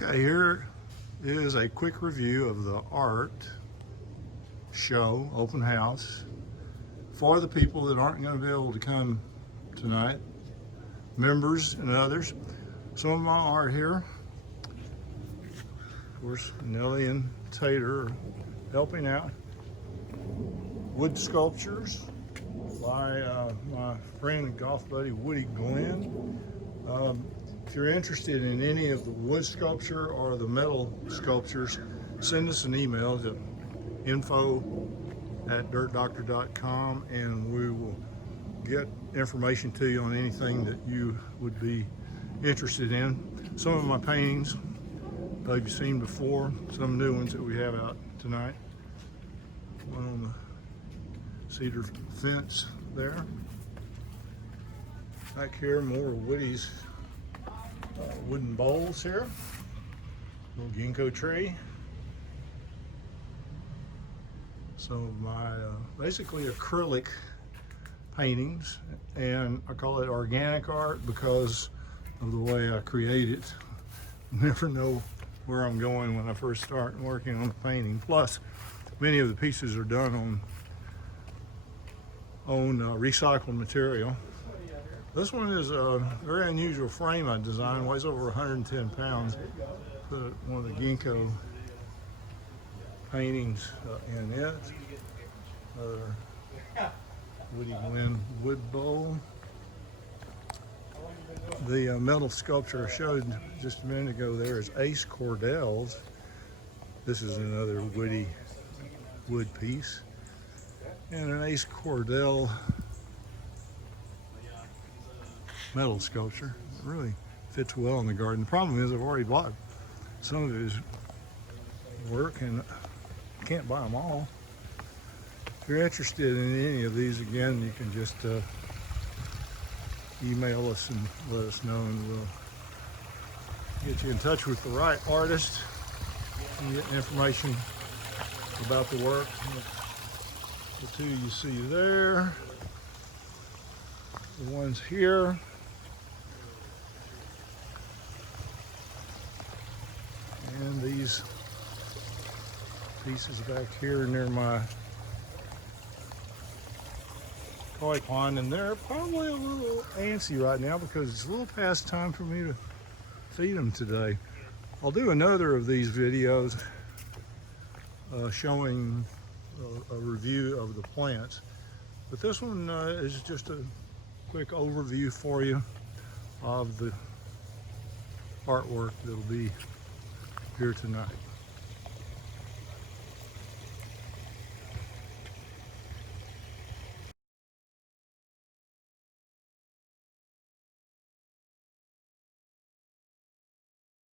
Okay, here is a quick review of the art show, open house, for the people that aren't going to be able to come tonight, members and others. Some of my art here, of course, Nellie and Tater are helping out. Wood sculptures by my friend and golf buddy Woody Glenn. If you're interested in any of the wood sculpture or the metal sculptures, send us an email to info@dirtdoctor.com and we will get information to you on anything that you would be interested in. Some of my paintings you've seen before, some new ones that we have out tonight. One on the cedar fence there. Back here, more of Woody's wooden bowls here. Little ginkgo tree. Some of my basically acrylic paintings, and I call it organic art because of the way I create it. Never know where I'm going when I first start working on a painting. Plus, many of the pieces are done on recycled material. This one is a very unusual frame I designed, weighs over 110 pounds. Put one of the ginkgo paintings in it. Another Woody Glenn wood bowl. The metal sculpture I showed just a minute ago there is Ace Cordell's. This is another Woody wood piece. And an Ace Cordell metal sculpture. It really fits well in the garden. The problem is I've already bought some of his work and I can't buy them all. If you're interested in any of these, again, you can just email us and let us know, and we'll get you in touch with the right artist and get information about the work. The two you see there, the ones here, and these pieces back here near my koi pond, and they're probably a little antsy right now because it's a little past time for me to feed them today. I'll do another of these videos showing a review of the plants, but this one is just a quick overview for you of the artwork that'll be here tonight.